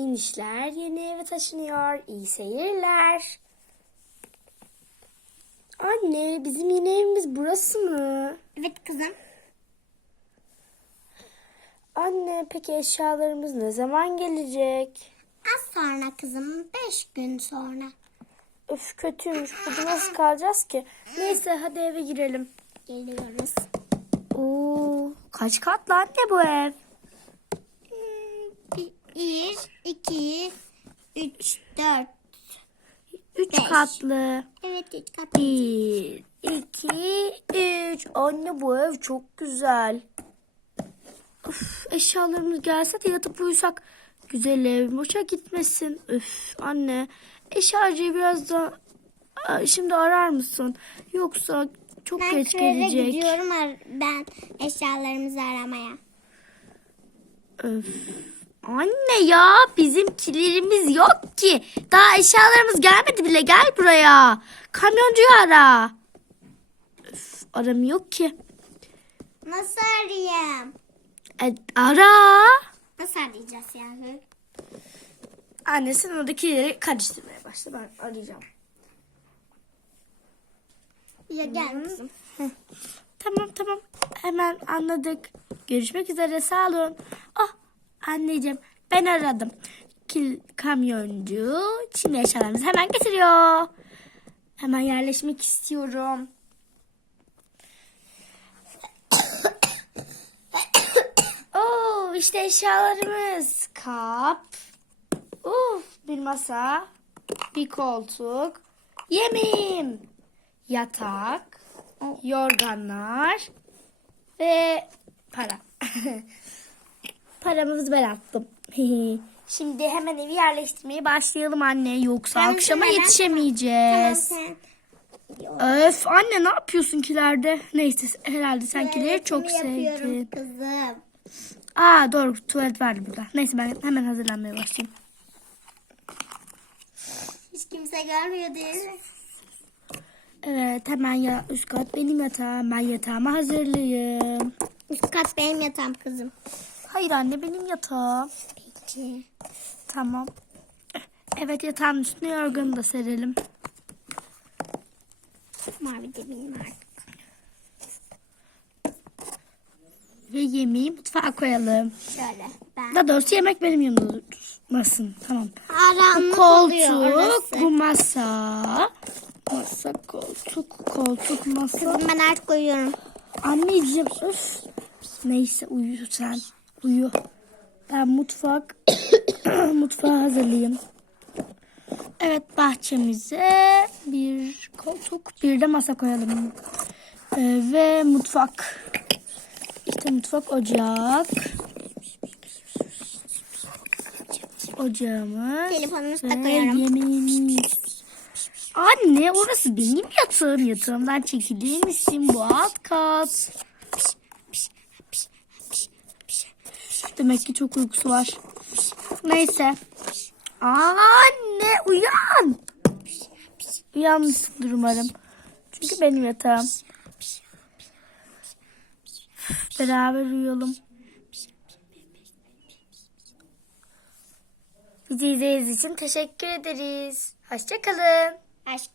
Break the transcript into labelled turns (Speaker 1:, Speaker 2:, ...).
Speaker 1: Minişler yeni eve taşınıyor. İyi seyirler. Anne bizim yeni evimiz burası mı?
Speaker 2: Evet kızım.
Speaker 1: Anne peki eşyalarımız ne zaman gelecek?
Speaker 2: Az sonra kızım. Beş gün sonra.
Speaker 1: Öf kötüymüş. Burada nasıl kalacağız ki? Neyse hadi eve girelim.
Speaker 2: Geliyoruz.
Speaker 1: Oo, kaç katlı anne bu ev?
Speaker 2: 2, 3, 4,
Speaker 1: 3
Speaker 2: 5.
Speaker 1: katlı.
Speaker 2: Evet 3 katlı.
Speaker 1: 1, 2, 3. Anne bu ev çok güzel. Of, eşyalarımız gelse de yatıp uyusak. Güzel ev boşa gitmesin. Öf anne. Eşyacıyı biraz da şimdi arar mısın? Yoksa çok
Speaker 2: ben
Speaker 1: geç gelecek.
Speaker 2: Ben gidiyorum ben eşyalarımızı aramaya.
Speaker 1: Öf. Anne ya bizimkilerimiz yok ki. Daha eşyalarımız gelmedi bile. Gel buraya. Kamyoncuyu ara. Öf, aramıyor ki.
Speaker 2: Nasıl arayayım?
Speaker 1: E, ara.
Speaker 2: Nasıl arayacağız yani?
Speaker 1: Anne sen oradakileri karıştırmaya başla. Ben arayacağım.
Speaker 2: Ya gel kızım.
Speaker 1: Tamam tamam. Hemen anladık. Görüşmek üzere. Sağ olun. Ah anneciğim ben aradım. Kil kamyoncu şimdi eşyalarımızı hemen getiriyor. Hemen yerleşmek istiyorum. Oo işte eşyalarımız. Kap. Uf bir masa. Bir koltuk. Yemeğim. Yatak. Yorganlar. Ve para. Paramızı ben attım. Şimdi hemen evi yerleştirmeye başlayalım anne. Yoksa
Speaker 2: Tamam,
Speaker 1: akşama
Speaker 2: hemen. Tamam
Speaker 1: yetişemeyeceğiz.
Speaker 2: sen.
Speaker 1: Öf anne ne yapıyorsun kilerde? Neyse herhalde senkileri çok
Speaker 2: Tuvaletimi yapıyorum
Speaker 1: sevdin.
Speaker 2: kızım.
Speaker 1: Aa doğru tuvalet vardı burada. Neyse ben hemen hazırlanmaya başlayayım.
Speaker 2: Hiç kimse görmüyor değil mi?
Speaker 1: Evet hemen ya üst kat benim yatağım. Ben yatağımı hazırlayayım.
Speaker 2: Üst kat benim yatağım kızım.
Speaker 1: Hayır anne benim yatağım.
Speaker 2: Peki.
Speaker 1: Tamam. Evet yatağın üstüne yorganı da serelim.
Speaker 2: Mavi de benim artık.
Speaker 1: Ve yemeği mutfağa koyalım.
Speaker 2: Şöyle. Ben.
Speaker 1: Daha doğrusu yemek benim yanımda durmasın. Tamam.
Speaker 2: Aranlık
Speaker 1: Koltuk, bu masa. Masa, koltuk, koltuk, masa.
Speaker 2: Kızım ben artık uyuyorum.
Speaker 1: Anneciğim üf. Neyse uyu sen. Uyu. Ben mutfak mutfağı hazırlayayım. Evet bahçemize bir koltuk bir de masa koyalım. Ee, ve mutfak. İşte mutfak ocak. Ocağımız.
Speaker 2: Telefonumuzu da koyarım.
Speaker 1: yemeğimiz. Anne orası benim yatağım. Yatağımdan çekilir misin? Bu alt kat. Demek ki çok uykusu var. Neyse. Anne uyan. Uyanmışsındır umarım. Çünkü benim yatağım. Beraber uyuyalım. Bizi izlediğiniz için teşekkür ederiz. Hoşçakalın.
Speaker 2: Başka